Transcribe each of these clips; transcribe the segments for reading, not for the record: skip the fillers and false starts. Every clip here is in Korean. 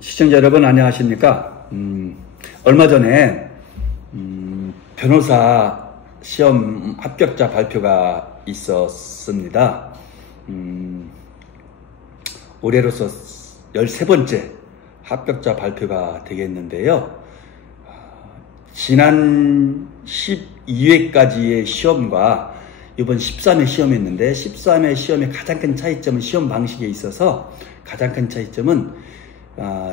시청자 여러분 안녕하십니까? 얼마 전에 변호사 시험 합격자 발표가 있었습니다. 올해로서 13번째 합격자 발표가 되겠는데요. 지난 12회까지의 시험과 이번 13회 시험했는데 13회 시험의 가장 큰 차이점은 시험 방식에 있어서 가장 큰 차이점은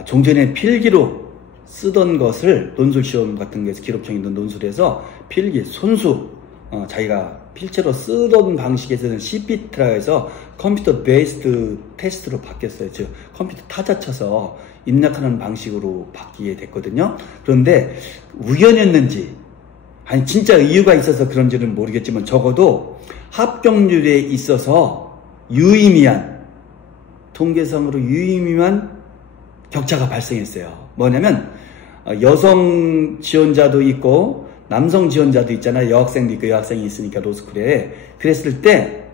종전에 필기로 쓰던 것을 논술시험 같은 거에서 기록형 있는 논술에서 필기, 손수 자기가 필체로 쓰던 방식에서는 CPT라고 해서 컴퓨터 베이스드 테스트로 바뀌었어요. 즉 컴퓨터 타자 쳐서 입력하는 방식으로 바뀌게 됐거든요. 그런데 우연이었는지 아니 진짜 이유가 있어서 그런지는 모르겠지만 적어도 합격률에 있어서 유의미한 통계상으로 유의미한 격차가 발생했어요. 뭐냐면 여성 지원자도 있고 남성 지원자도 있잖아요. 여학생도 있고 여학생이 있으니까 로스쿨에. 그랬을 때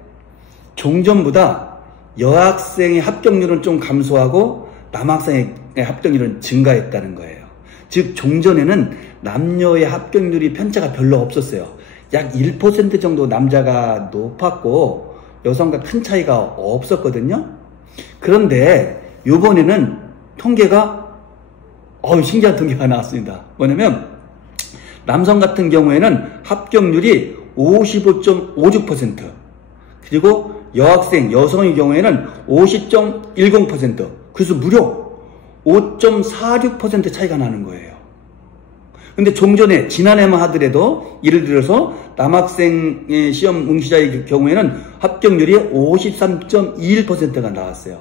종전보다 여학생의 합격률은 좀 감소하고 남학생의 합격률은 증가했다는 거예요. 즉 종전에는 남녀의 합격률이 편차가 별로 없었어요. 약 1% 정도 남자가 높았고 여성과 큰 차이가 없었거든요. 그런데 이번에는 통계가 신기한 통계가 나왔습니다. 뭐냐면 남성 같은 경우에는 합격률이 55.56%, 그리고 여학생, 여성의 경우에는 50.10%, 그래서 무려 5.46% 차이가 나는 거예요. 근데 종전에 지난해만 하더라도 예를 들어서 남학생의 시험 응시자의 경우에는 합격률이 53.21%가 나왔어요.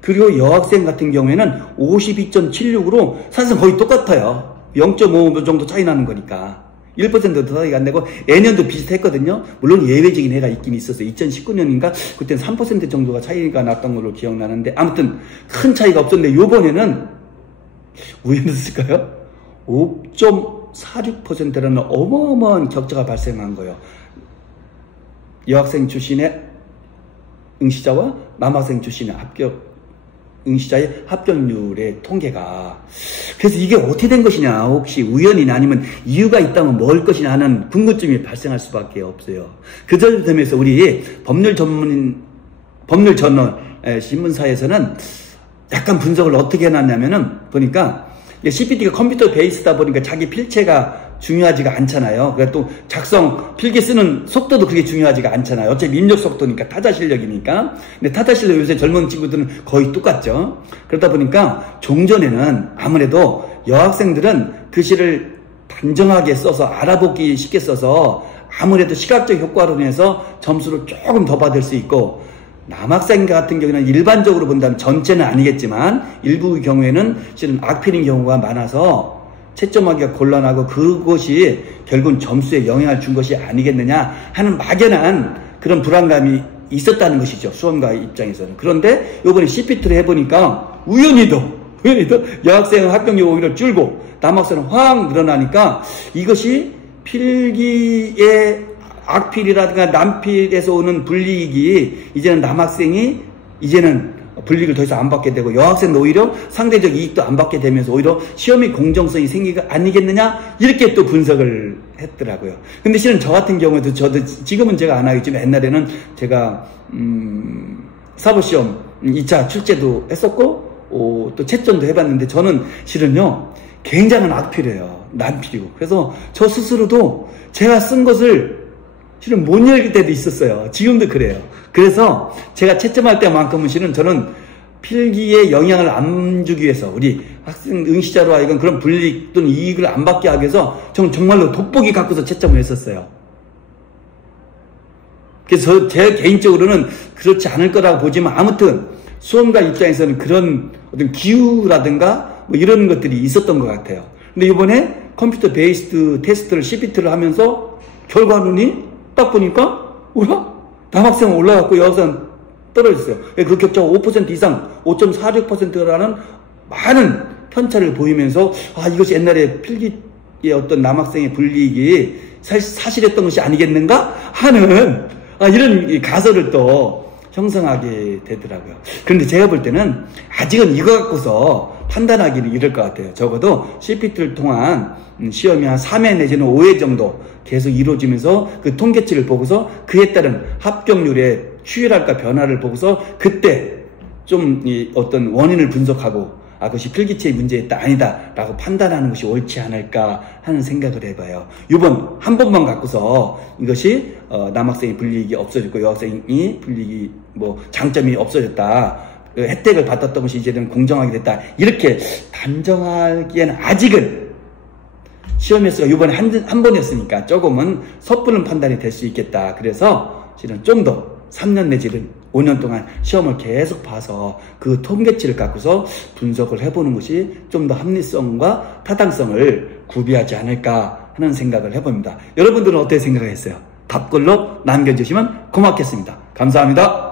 그리고 여학생 같은 경우에는 52.76으로 사실상 거의 똑같아요. 0.5 정도 차이 나는 거니까 1%도 차이가 안 되고 예년도 비슷했거든요. 물론 예외적인 해가 있긴 있었어요. 2019년인가 그때는 3% 정도가 차이가 났던 걸로 기억나는데 아무튼 큰 차이가 없었는데 요번에는 우연했을까요? 5.46%라는 어마어마한 격차가 발생한 거예요. 여학생 출신의 응시자와 남학생 출신의 응시자의 합격률의 통계가. 그래서 이게 어떻게 된 것이냐, 혹시 우연이나 아니면 이유가 있다면 뭘 것이냐 하는 궁금증이 발생할 수밖에 없어요. 그 점에서 우리 법률 전문 신문사에서는 약간 분석을 어떻게 해놨냐면은 보니까 CPT가 컴퓨터 베이스다 보니까 자기 필체가 중요하지가 않잖아요. 그러니까 또 필기 쓰는 속도도 그게 중요하지가 않잖아요. 어차피 입력 속도니까, 타자 실력이니까. 근데 타자 실력 요새 젊은 친구들은 거의 똑같죠. 그러다 보니까 종전에는 아무래도 여학생들은 글씨를 단정하게 써서 알아보기 쉽게 써서 아무래도 시각적 효과로 인해서 점수를 조금 더 받을 수 있고, 남학생 같은 경우는 일반적으로 본다면 전체는 아니겠지만 일부의 경우에는 실은 악필인 경우가 많아서 채점하기가 곤란하고 그것이 결국은 점수에 영향을 준 것이 아니겠느냐 하는 막연한 그런 불안감이 있었다는 것이죠. 수험가 입장에서는. 그런데 이번에 CPT를 해보니까 우연히도 여학생은 합격률이 오히려 줄고 남학생은 확 늘어나니까 이것이 필기의 악필이라든가 남필에서 오는 불이익이 이제는 남학생이 불이익을 더 이상 안 받게 되고 여학생은 오히려 상대적 이익도 안 받게 되면서 오히려 시험의 공정성이 생기가 아니겠느냐 이렇게 또 분석을 했더라고요. 근데 실은 저 같은 경우에도 저도 지금은 제가 안 하겠지만 옛날에는 제가 사법시험 2차 출제도 했었고 또 채점도 해봤는데 저는 실은요 굉장한 악필이에요. 남필이고. 그래서 저 스스로도 제가 쓴 것을 실은 못 읽을 때도 있었어요. 지금도 그래요. 그래서 제가 채점할 때만큼은 실은 저는 필기에 영향을 안 주기 위해서 우리 학생 응시자로 하여금 그런 불이익 또는 이익을 안 받게 하기 위해서 저는 정말로 돋보기 갖고서 채점을 했었어요. 그래서 제 개인적으로는 그렇지 않을 거라고 보지만 아무튼 수험가 입장에서는 그런 어떤 기후라든가 뭐 이런 것들이 있었던 것 같아요. 근데 이번에 컴퓨터 베이스드 테스트를 CPT를 하면서 결과론이 딱 보니까 남학생은 올라갔고 여학생은 떨어졌어요. 그 격차가 5% 이상 5.46%라는 많은 편차를 보이면서 이것이 옛날에 필기의 어떤 남학생의 불이익이 사실했던 것이 아니겠는가 하는 이런 가설을 또 형성하게 되더라고요. 그런데 제가 볼 때는 아직은 이거 갖고서 판단하기는 이럴 것 같아요. 적어도 CPT를 통한 시험이 한 3회 내지는 5회 정도 계속 이루어지면서 그 통계치를 보고서 그에 따른 합격률의 추이랄까 변화를 보고서 그때 좀 어떤 원인을 분석하고 그것이 필기체의 문제였다 아니다 라고 판단하는 것이 옳지 않을까 하는 생각을 해봐요. 이번 한 번만 갖고서 이것이 남학생의 불이익이 없어졌고 여학생이 불이익이 장점이 없어졌다, 혜택을 받았던 것이 이제는 공정하게 됐다, 이렇게 단정하기에는 아직은 시험에서 이번에 한 번이었으니까 조금은 섣부른 판단이 될 수 있겠다. 그래서 실은 좀 더 3년 내지는 5년 동안 시험을 계속 봐서 그 통계치를 갖고서 분석을 해보는 것이 좀 더 합리성과 타당성을 구비하지 않을까 하는 생각을 해봅니다. 여러분들은 어떻게 생각하셨어요? 답글로 남겨주시면 고맙겠습니다. 감사합니다.